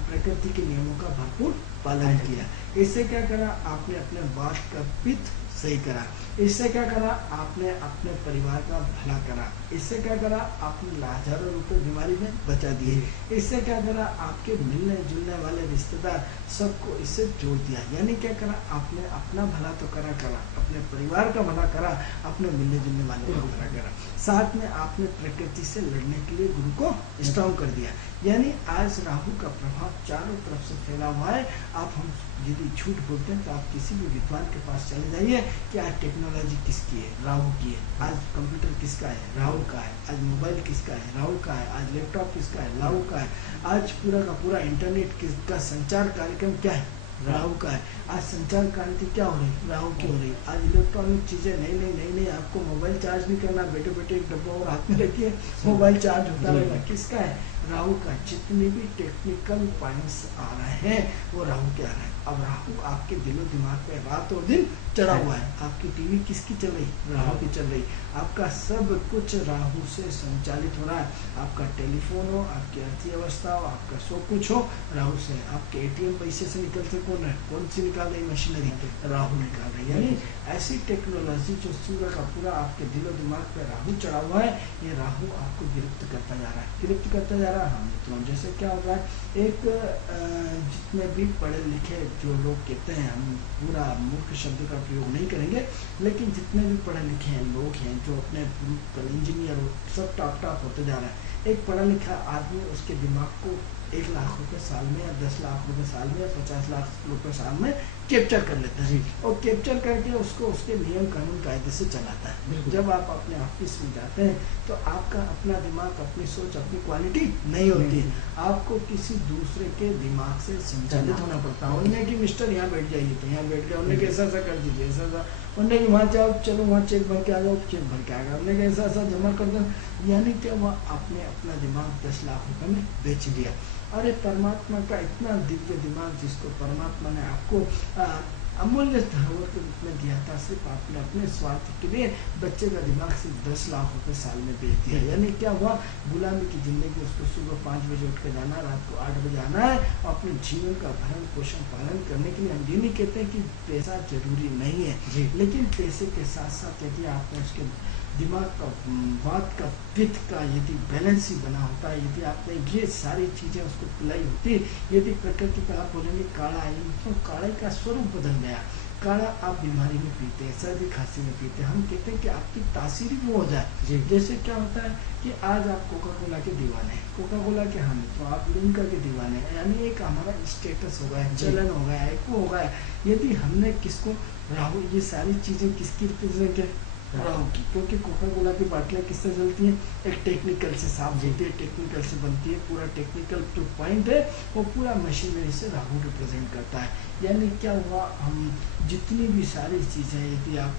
प्रकृति के नियमों का भरपूर पालन किया। इससे क्या करा आपने अपने वात का पित्त सही करा। इससे क्या करा आपने अपने परिवार का भला करा। इससे क्या करा आपने हजारों रुपए बीमारी में बचा दिए। इससे क्या करा आपके मिलने जुलने वाले रिश्तेदार सबको इससे जोड़ दिया। यानी क्या करा आपने अपना भला तो करा अपने परिवार का भला करा, अपने मिलने जुलने वाले का भला करा। साथ में आपने प्रकृति से लड़ने के लिए गुरु को स्ट्रॉन्ग कर दिया। यानी आज राहु का प्रभाव चारों तरफ से फैला हुआ है। आप हम यदि झूठ बोलते हैं तो आप किसी भी विद्वान के पास चले जाइए कि आज टेक्नोलॉजी किसकी है, राहु की है। आज कंप्यूटर किसका है, राहु का है। आज मोबाइल किसका है, राहु का है। आज लैपटॉप किसका है, राहु का है। आज पूरा का पूरा इंटरनेट का संचार कार्यक्रम क्या है, राहु का है। आज संचार क्रांति क्या हो रही, राहु की हो रही। आज इलेक्ट्रॉनिक चीजें नई आपको मोबाइल चार्ज नहीं करना, बैठे बैठे एक डब्बा और हाथ में रखिए मोबाइल चार्ज होता रहेगा। किसका है, राहु का। जितने भी टेक्निकल पॉइंट्स आ रहे हैं वो राहु के आ रहे हैं। अब राहु आपके दिलो दिमाग पे रात और दिन चढ़ा हुआ है। आपकी टीवी किसकी चल रही, राहु की चल रही। आपका सब कुछ राहु से संचालित हो रहा है। आपका टेलीफोन हो, आपकी अर्थव्यवस्था हो, आपका सब कुछ हो, राहु से। आपके एटीएम पैसे से निकलते कौन सी निकाल रही मशीनरी, राहु निकाल रही। यानी ऐसी टेक्नोलॉजी जो सूर्य का पूरा आपके दिलो दिमाग पे राहु चढ़ा हुआ है, ये राहु आपको गिरफ्त करता जा रहा है, गिरफ्त करता जा रहा है। हम मित्रों जैसे क्या हो रहा है, एक जितने भी पढ़े लिखे जो लोग कहते हैं, हम पूरा मूर्ख शब्द का प्रयोग नहीं करेंगे, लेकिन जितने भी पढ़े लिखे हैं लोग हैं जो अपने इंजीनियर सब टॉप होते जा रहा है। एक पढ़ा लिखा आदमी उसके दिमाग को 1 लाख रुपए साल में या 10 लाख रुपए साल में या 50 लाख रुपए साल में कैप्चर कर लेता है और कैप्चर करके उसको उसके नियम कानून कायदे से चलाता है। जब आप अपने ऑफिस में जाते हैं तो आपका अपना दिमाग, अपनी सोच, अपनी क्वालिटी नहीं होती है। आपको किसी दूसरे के दिमाग से संचालित होना पड़ता है। उन्हें कि मिस्टर यहाँ बैठ जाइए तो यहाँ बैठ गया, उन्हें ऐसा ऐसा कर दीजिए, ऐसा ऐसा, उन्हें कि वहाँ जाओ, चलो वहाँ चेक भर के आ जाओ, चेक भर के आ गया, उन्हें ऐसा ऐसा जमा कर दो। यानी क्या वह आपने अपना दिमाग 10 लाख रुपए में बेच दिया। अरे परमात्मा का इतना दिव्य दिमाग जिसको परमात्मा ने आपको अमूल्य धरोहर के रूप में दिया था, सिर्फ आपने अपने स्वार्थ के लिए बच्चे का दिमाग सिर्फ 10 लाख रुपए साल में बेच दिया। यानी क्या हुआ, गुलामी की जिंदगी। उसको सुबह 5 बजे उठ के जाना, रात को 8 बजे आना है। अपने जीवन का भरण पोषण पालन करने के लिए हम ये नहीं कहते हैं कि पैसा जरूरी नहीं है, लेकिन पैसे के साथ साथ यदि आपने उसके दिमाग का, बात का, पित्त का यदि बैलेंस ही बना होता है, यदि आपने ये सारी चीज़ें उसको पिलाई होती, यदि प्रकृति का आप बोलेंगे काढ़ा आई तो काढ़े का स्वरूप बदल गया। काढ़ा आप बीमारी में पीते हैं, सर्दी खांसी में पीते हैं, हम कहते हैं कि आपकी तासीर भी हो जाए। जैसे क्या होता है कि आज आप कोका कोला के दीवाने हैं, कोका कोला के हम तो आप लिम्का के दीवाने हैं। यानी एक हमारा स्टेटस हो गया, चलन हो गया, एक वो हो गया। यदि हमने किसको राहु, ये सारी चीज़ें किसकी रिप्रेजेंट है, राहु की। क्योंकि कोका कोला की बाटलियाँ किससे चलती हैं, एक टेक्निकल से साफ होती है, टेक्निकल से बनती है। पूरा टेक्निकल जो पॉइंट है वो पूरा मशीनरी से राहु रिप्रेजेंट करता है। यानी क्या हुआ, हम जितनी भी सारी चीज़ें यदि आप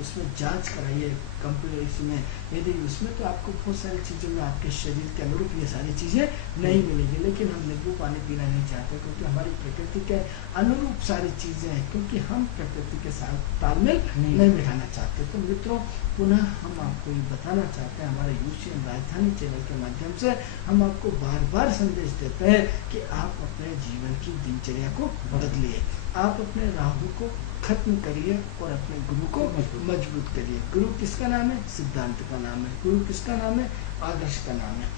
उसमें जांच कराइए कंप्यूटर इसमें, यदि उसमें तो आपको बहुत सारी चीज़ों में आपके शरीर के अनुरूप ये सारी चीज़ें नहीं मिलेगी। लेकिन हम नींबू पानी पीना नहीं चाहते क्योंकि हमारी प्रकृति के अनुरूप सारी चीज़ें हैं, क्योंकि हम प्रकृति के साथ तालमेल नहीं बिठाना चाहते। तो मित्रों पुनः हम आपको ये बताना चाहते हैं, हमारे यूशियन राजधानी चैनल के माध्यम से हम आपको बार बार संदेश देते हैं कि आप अपने जीवन की दिनचर्या को बदलिए, आप अपने राहु को खत्म करिए और अपने गुरु को मजबूत करिए। गुरु किसका नाम है, सिद्धांत का नाम है। गुरु किसका नाम है, आदर्श का नाम है।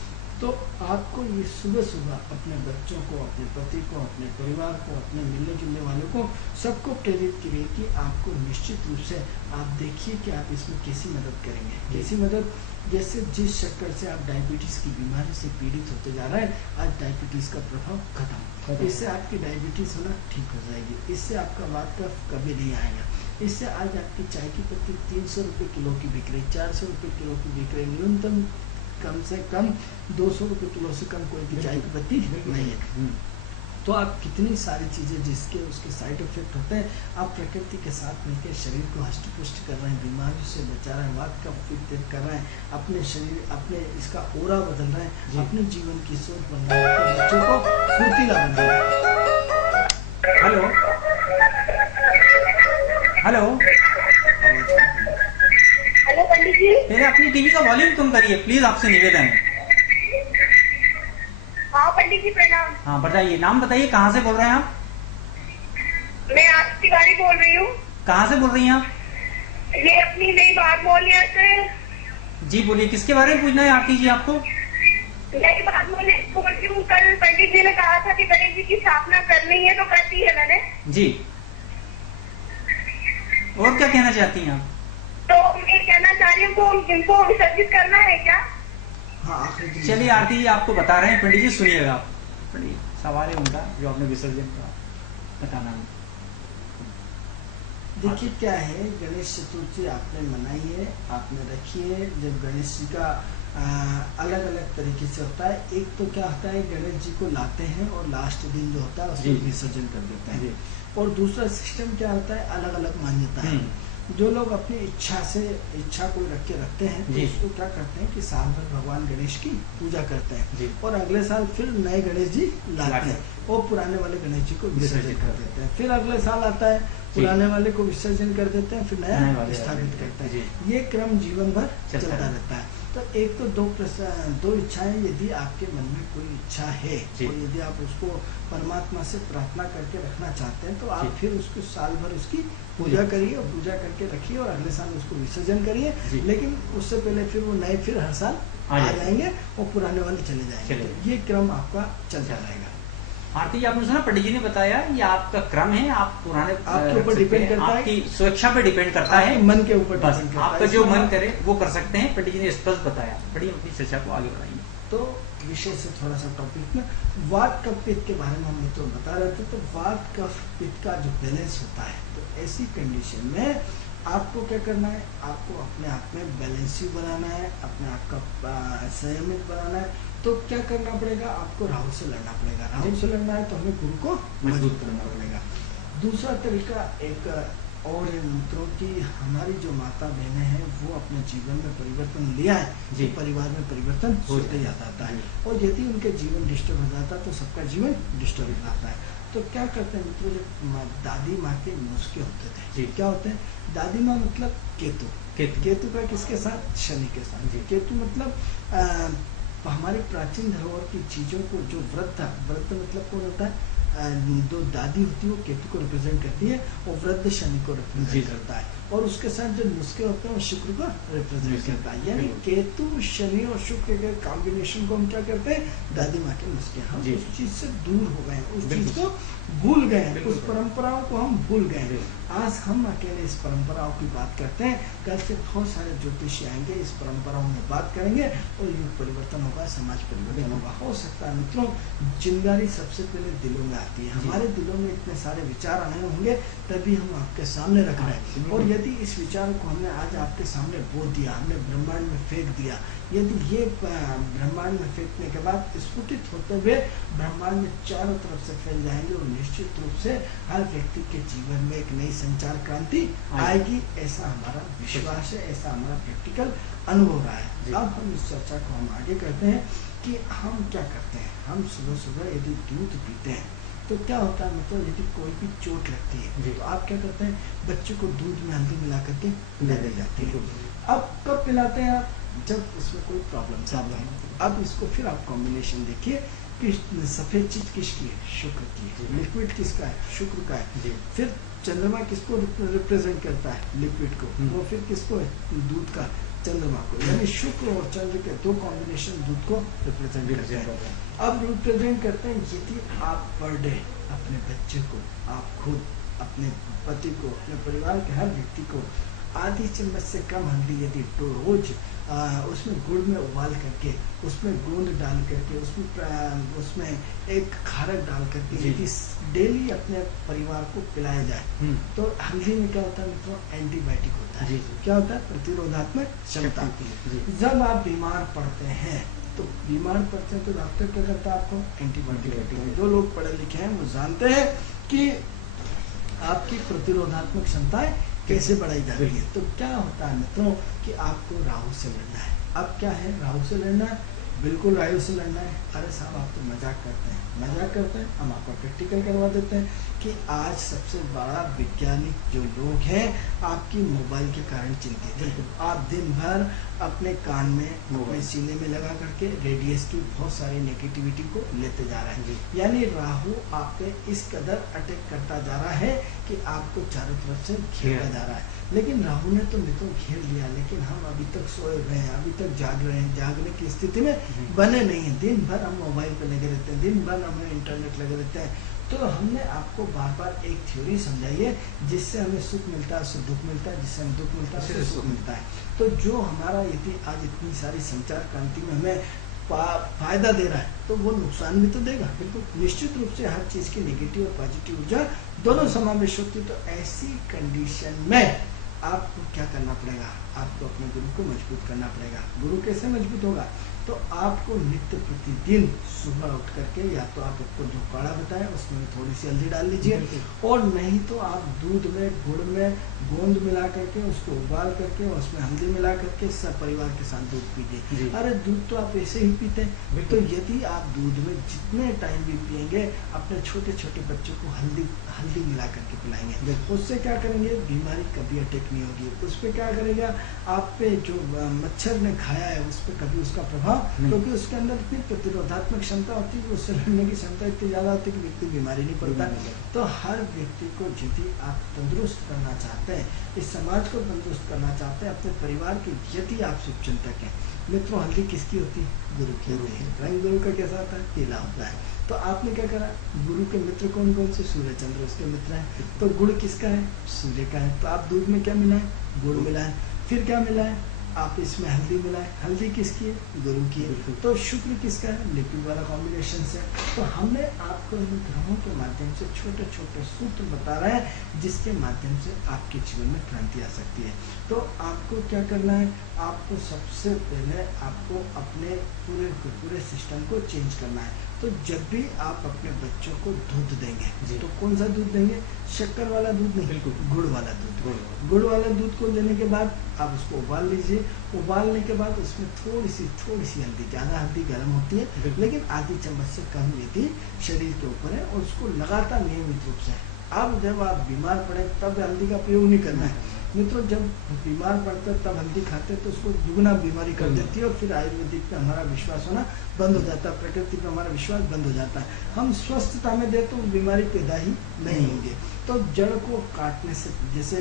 तो आपको ये सुबह सुबह अपने बच्चों को, अपने पति को, अपने परिवार को, अपने मिलने जुलने वालों को सबको प्रेरित करिए कि आपको निश्चित रूप से आप देखिए कि आप इसमें कैसी मदद करेंगे। कैसी मदद, जैसे जिस शक्कर से आप डायबिटीज़ की बीमारी से पीड़ित होते जा रहे हैं, आज डायबिटीज़ का प्रभाव खत्म। इससे आपकी डायबिटीज़ होना ठीक हो जाएगी, इससे आपका वात कफ कभी नहीं आएगा। इससे आज आपकी चाय की पत्ती 300 रुपये किलो की बिक रही, 400 रुपये किलो की बिक रही, न्यूनतम कम से कम 200 रुपये किलो से कम कोई भी चाय की पत्ती नहीं है। तो आप कितनी सारी चीज़ें जिसके उसके साइड इफेक्ट होते हैं, आप प्रकृति के साथ मिलकर शरीर को हष्ट पुष्ट कर रहे हैं, बीमारियों से बचा रहे हैं, वात का फिट कर रहे हैं, अपने शरीर, अपने इसका ओरा बदल रहे हैं, अपने जीवन की सोच बन रहे हैं, अपने बच्चों को फुर्तीला बना रहे हैं। हेलो हेलो हेलो पंडित जी। पहले अपनी टीवी का वॉल्यूम कम करिए प्लीज, आपसे निवेदन है। हाँ पंडित जी प्रणाम। हाँ बताइए, नाम बताइए, कहाँ से बोल रहे हैं आप? मैं आरती तिवारी बोल रही हूँ। कहाँ से बोल रही हैं आप? ये अपनी नई बात मोहल्ले से। जी बोलिए, किसके बारे में पूछना है आरती जी आपको? नई बात मोहल्ले बोल रही हूँ। कल पंडित जी ने कहा था कि गणेश जी की स्थापना करनी है, तो कर दी है मैंने। जी, और क्या कहना चाहती हैं आप? तो मैं कहना चाह रही हूँ इनको विसर्जित करना है क्या? हाँ, चलिए आरती जी आपको बता रहे हैं, पंडित जी सुनिएगा आप। पंडित सवाल है उनका जो आपने विसर्जन का बताना है। देखिए क्या है, गणेश चतुर्थी आपने मनाई है, आपने रखी है। जब गणेश जी का अलग अलग तरीके से होता है। एक तो क्या होता है, गणेश जी को लाते हैं और लास्ट दिन जो होता है उसमें विसर्जन कर देते हैं। और दूसरा सिस्टम क्या होता है, अलग अलग मान्यता है। जो लोग अपनी इच्छा को रख के रखते हैं तो उसको क्या करते हैं कि साल भर भगवान गणेश की पूजा करते हैं और अगले साल फिर नए गणेश जी लाते हैं और पुराने वाले गणेश जी को विसर्जन कर देते हैं। फिर अगले साल आता है, पुराने वाले को विसर्जन कर देते हैं, फिर नया स्थापित करते हैं। ये क्रम जीवन भर चलता रहता है। तो एक तो दो इच्छाएं, यदि आपके मन में कोई इच्छा है और यदि आप उसको परमात्मा से प्रार्थना करके रखना चाहते हैं तो आप फिर उसको साल भर उसकी पूजा करिए और पूजा करके रखिए और अगले साल उसको विसर्जन करिए। लेकिन उससे पहले फिर वो नए फिर हर साल आ जाएंगे और पुराने वाले चले जाएंगे। तो ये क्रम आपका चलता रहेगा। आरती जी, आपने सुना पंडित जी ने बताया ये आपका क्रम है, आप पुराने आपके ऊपर डिपेंड करता है, आपकी स्वेच्छा पे डिपेंड करता है, मन के ऊपर बस डिपेंड करता है। आपका जो मन करे वो कर सकते हैं। पंडित जी ने स्पष्ट बताया। पढ़िए अपनी चर्चा को आगे बढ़ाएंगे। तो विषय से थोड़ा सा टॉपिक में वात कफ पित्त के बारे में हम मित्रों बता रहे थे। तो वात कफ पित्त का जो बैलेंस होता है, तो ऐसी कंडीशन में आपको क्या करना है, आपको अपने आप में बैलेंसिंग बनाना है, अपने आप का संयमित बनाना है। तो क्या करना पड़ेगा, आपको राहु से लड़ना पड़ेगा। राहु से लड़ना है तो हमें गुरु को मजबूत करना पड़ेगा। दूसरा तरीका एक और मित्रों की, हमारी जो माता बहनें हैं वो अपने जीवन में परिवर्तन लिया है, जो परिवार में परिवर्तन होते जाता है। और यदि उनके जीवन डिस्टर्ब हो जाता है तो सबका जीवन डिस्टर्ब हो जाता है। तो क्या करते हैं मित्रों, जब दादी माँ के नुस्खे होते थे, क्या होते हैं, दादी माँ मतलब केतु का किसके साथ, शनि के साथ। केतु मतलब हमारे प्राचीन धरोहर की चीजों को, जो वृद्ध मतलब कौन होता है, जो दादी होती है वो केतु को रिप्रेजेंट करती है और वृद्ध शनि को रिप्रेजेंट करता है। और उसके साथ जो नुस्खे होते हैं वो शुक्र को रिप्रेजेंट करता है। यानी केतु, शनि और शुक्र के कॉम्बिनेशन को हम क्या करते हैं, दादी माँ के नुस्खे। हम उस चीज से दूर हो गए, उस चीज को भूल गए, उस परंपराओं को हम भूल गए। आज हम अकेले इस परंपराओं की बात करते हैं, कल से बहुत सारे ज्योतिषी आएंगे, इस परंपराओं में बात करेंगे और युग परिवर्तन होगा, समाज परिवर्तन होगा। हो सकता है मित्रों, जिम्मेदारी सबसे पहले दिलों में आती है। हमारे दिलों में इतने सारे विचार आए होंगे तभी हम आपके सामने रख रहे हैं। और यदि इस विचार को हमने आज आपके सामने बो दिया, हमने ब्रह्मांड में फेंक दिया, यदि ये ब्रह्मांड में फेंकने के बाद स्फुटित होते हुए ब्रह्मांड में चारों तरफ से फैल जाएंगे और निश्चित रूप से हर व्यक्ति के जीवन में एक नई संचार क्रांति आएगी, ऐसा हमारा विश्वास है, ऐसा हमारा प्रैक्टिकल अनुभव रहा है। अब हम इस चर्चा को हम आगे करते हैं कि हम क्या करते हैं। हम सुबह सुबह यदि दूध पीते हैं तो क्या होता है, मतलब यदि कोई भी चोट लगती है तो आप क्या करते हैं, बच्चे को दूध में हल्दी मिला करके पिला जाते हैं। अब कब पिलाते हैं आप, जब उसमें कोई प्रॉब्लम है। अब इसको फिर आप कॉम्बिनेशन देखिए कि सफेद चीज किसकी है, शुक्र की है। लिक्विड किसका है, शुक्र का है। फिर चंद्रमा किसको रिप्रेजेंट करता है, लिक्विड को। वो फिर किसको है, दूध का। चंद्रमा को, यानी शुक्र और चंद्र के दो कॉम्बिनेशन दूध को रिप्रेजेंट करते हैं। अब रिप्रेजेंट करते हैं यदि आप पर डे अपने बच्चे को, आप खुद, अपने पति को, अपने परिवार के हर व्यक्ति को आधी चम्मच से कम हल्दी यदि रोज उसमें गुड़ में उबाल करके, उसमें गोंद डाल करके, उसमें एक खारक डाल करके यदि डेली अपने परिवार को पिलाया जाए तो हल्दी में क्या होता है मित्रों, एंटीबायोटिक होता है। क्या होता है, प्रतिरोधात्मक क्षमता। जब आप बीमार पड़ते हैं तो डॉक्टर क्या करता है, आपको एंटीबायोटिक देते हैं। जो लोग पढ़े लिखे हैं वो जानते हैं कि आपकी प्रतिरोधात्मक क्षमताएं कैसे बढ़ाई जाती है। तो क्या होता है मित्रों कि आपको राहु से लड़ना है। अब क्या है, राहु से लड़ना है, बिल्कुल राहु से लड़ना है। अरे साहब आप तो मजाक करते हैं, हम आपको प्रैक्टिकल करवा देते हैं कि आज सबसे बड़ा वैज्ञानिक जो लोग हैं आपकी मोबाइल के कारण चिंतित हैं। आप दिन भर अपने कान में, अपने सीने में लगा करके रेडियस की बहुत सारी नेगेटिविटी को लेते जा रहे हैं, यानी राहु आप पे इस कदर अटैक करता जा रहा है कि आपको चारों तरफ से घेरा जा रहा है। लेकिन राहु ने तो मित्रों घेर लिया, लेकिन हम अभी तक सोए हुए हैं, अभी तक जाग रहे हैं, जागने की स्थिति में बने नहीं है। दिन भर हम मोबाइल पे लगे रहते हैं, दिन भर हमें इंटरनेट लगे रहते हैं। तो हमने आपको बार बार एक थ्योरी समझाई है जिससे हमें सुख मिलता है, उससे दुख मिलता है, जिससे हमें दुख मिलता है, उससे सुख मिलता है। तो जो हमारा यदि आज इतनी सारी संचार क्रांति में हमें फायदा दे रहा है तो वो नुकसान भी तो देगा। बिल्कुल निश्चित रूप से हर चीज की नेगेटिव और पॉजिटिव ऊर्जा दोनों समावेश होती है। तो ऐसी कंडीशन में आपको क्या करना पड़ेगा, आपको अपने गुरु को मजबूत करना पड़ेगा। गुरु कैसे मजबूत होगा, तो आपको नित्य प्रतिदिन सुबह उठ करके या तो आप आपको जो काढ़ा बताएं उसमें थोड़ी सी हल्दी डाल लीजिए, और नहीं तो आप दूध में गुड़ में गोंद मिला करके उसको उबाल करके उसमें हल्दी मिला करके सब परिवार के साथ दूध पीजिए। अरे दूध तो आप ऐसे ही पीते हैं, तो यदि आप दूध में जितने टाइम भी पियेंगे अपने छोटे छोटे बच्चों को हल्दी मिला करके पिलाएंगे, उससे क्या करेंगे, बीमारी कभी अटैक नहीं होगी। उस पर क्या करेगा, आप पे जो मच्छर ने खाया है उस पर कभी उसका प्रभाव, क्योंकि उसके अंदर इतनी प्रतिरोधात्मक क्षमता होती है, उससे लड़ने की क्षमता इतनी ज्यादा होती है कि व्यक्ति बीमारी नहीं पड़ता। तो हर व्यक्ति को यदि आप तंदुरुस्त करना चाहते हैं, इस समाज को तंदुरुस्त करना चाहते हैं, अपने परिवार की यदि आप शुभचिंतक हैं मित्रों, हल्दी किसकी होती है, गुरु की होती है। रंग गुरु का कैसा होता है, पीला होता है। तो आपने क्या करा, गुरु के मित्र कौन कौन से, सूर्य चंद्र उसके मित्र हैं। तो गुड़ किसका है, सूर्य का है। तो आप दूध में क्या मिलाएं, गुड़ मिलाएं। फिर क्या मिलाएं, आप इसमें हल्दी मिलाएं। हल्दी किसकी है, गुरु की है। तो शुक्र किसका है, लिक्विड वाला कॉम्बिनेशन से। तो हमने आपको इन ग्रहों के माध्यम से छोटे छोटे सूत्र बता रहे हैं जिसके माध्यम से आपके जीवन में क्रांति आ सकती है। तो आपको क्या करना है, आपको सबसे पहले आपको अपने पूरे सिस्टम को चेंज करना है। तो जब भी आप अपने बच्चों को दूध देंगे तो कौन सा दूध देंगे, शक्कर वाला दूध नहीं, गुड़ वाला दूध। गुड़ वाला दूध को देने के बाद आप उसको उबाल लीजिए। उबालने के बाद उसमें थोड़ी सी हल्दी, ज़्यादा हल्दी गर्म होती है लेकिन आधी चम्मच से कम यदि शरीर के ऊपर है, और उसको लगातार नियमित रूप से। अब जब आप बीमार पड़े तब हल्दी का प्रयोग नहीं करना है मित्रों। जब बीमार पड़ते तब हल्दी खाते तो उसको दुगना बीमारी कर देती है, और फिर आयुर्वेदिक पे हमारा विश्वास होना बंद हो जाता है, प्रकृति पे हमारा विश्वास बंद हो जाता है। हम स्वस्थता में दे तो बीमारी पैदा ही नहीं होंगे। तो जड़ को काटने से, जैसे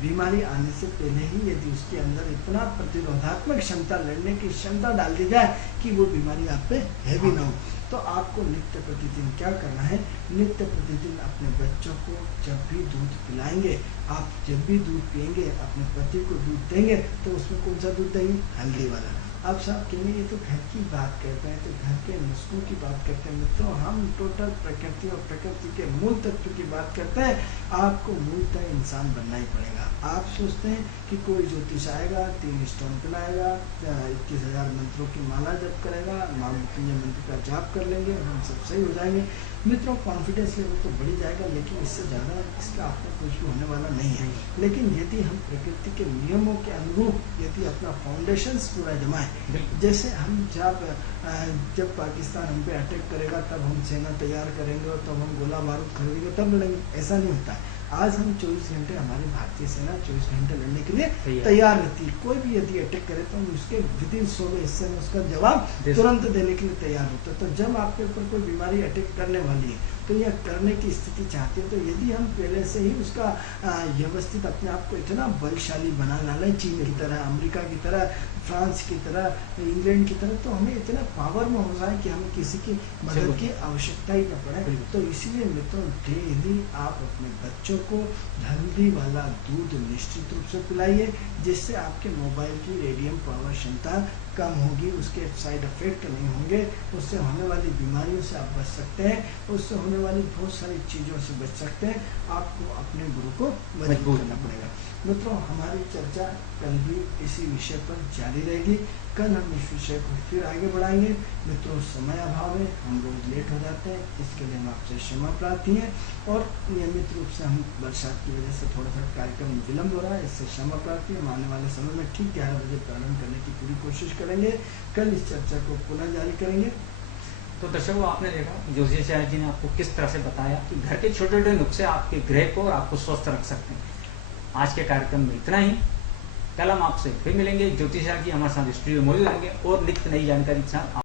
बीमारी आने से पहले ही यदि उसके अंदर इतना प्रतिरोधात्मक क्षमता, लड़ने की क्षमता डाल दी जाए कि वो बीमारी आप पे हैवी ना हो। तो आपको नित्य प्रतिदिन क्या करना है, नित्य प्रतिदिन अपने बच्चों को जब भी दूध पिलाएंगे, आप जब भी दूध पिएंगे, अपने पति को दूध देंगे तो उसमें कौन सा दूध देंगे, हल्दी वाला। आप साहब कहेंगे ये तो घर की बात करते हैं, तो घर के नुस्खों की बात करते हैं। मित्रों हम टोटल प्रकृति और प्रकृति के मूल तत्व की बात करते हैं। आपको मूलतः इंसान बनना ही पड़ेगा। आप सोचते हैं कि कोई ज्योतिष आएगा, 3 स्टोन पिलाएगा, 21,000 मंत्रों की माला जप करेगा, महामृत्युंजय मंत्र का जाप कर लेंगे, हम सब सही हो जाएंगे। मित्रों कॉन्फिडेंस लेवल तो बढ़ जाएगा, लेकिन इससे ज़्यादा इसका आपको कुछ भी होने वाला नहीं है। लेकिन यदि हम प्रकृति के नियमों के अनुरूप यदि अपना फाउंडेशन पूरा जमाएं, जैसे हम जब पाकिस्तान हम पे अटैक करेगा तब हम सेना तैयार करेंगे और तब हम गोला बारूद खरीदेंगे तब लड़ेंगे, ऐसा नहीं होता है। आज हम 24 घंटे, हमारी भारतीय सेना 24 घंटे लड़ने के लिए तैयार। तैयार रहती है। कोई भी यदि अटैक करे तो हम उसके विदिन 16 हिस्से में उसका जवाब तुरंत देने के लिए तैयार होते हैं। तो जब आपके ऊपर कोई बीमारी अटैक करने वाली है तो यह करने की स्थिति चाहती है, तो यदि हम पहले से ही उसका व्यवस्थित अपने आप को इतना बलशाली बना डालें, चीन की तरह, अमेरिका की तरह, फ्रांस की तरह, इंग्लैंड की तरह, तो हमें इतना पावर में हो जाए कि हमें किसी की मदद की आवश्यकता ही न पड़े। तो इसीलिए मित्रों, डेली आप अपने बच्चों को हल्दी वाला दूध निश्चित रूप से पिलाइए, जिससे आपके मोबाइल की रेडियम पावर क्षमता कम होगी, उसके साइड इफेक्ट नहीं होंगे, उससे होने वाली बीमारियों से आप बच सकते हैं, उससे होने वाली बहुत सारी चीज़ों से बच सकते हैं। आपको अपने गुरु को मजबूत करना पड़ेगा। मित्रों, हमारी चर्चा कल भी इसी विषय पर जारी रहेगी। कल हम इस विषय को फिर आगे बढ़ाएंगे। मित्रों, समय अभाव है, हम रोज लेट हो जाते हैं, इसके लिए हम आपसे क्षमा प्रार्थी हैं, और नियमित रूप से हम बरसात की वजह से थोड़ा सा कार्यक्रम विलम्ब हो रहा है, इससे क्षमा प्रार्थी। हम आने वाले समय में ठीक 11 बजे प्रारंभ करने की पूरी कोशिश करेंगे। कल इस चर्चा को पुनः जारी करेंगे। तो दर्शकों, आपने देखा ज्योतिषाचार्य जी ने आपको किस तरह से बताया कि घर के छोटे छोटे नुस्खे आपके ग्रह को और आपको स्वस्थ रख सकते हैं। आज के कार्यक्रम में इतना ही। कल हम आपसे फिर मिलेंगे। ज्योतिषाचार्य जी हमारे साथ स्टूडियो में मौजूद रहेंगे और नित्य नई जानकारी के साथ।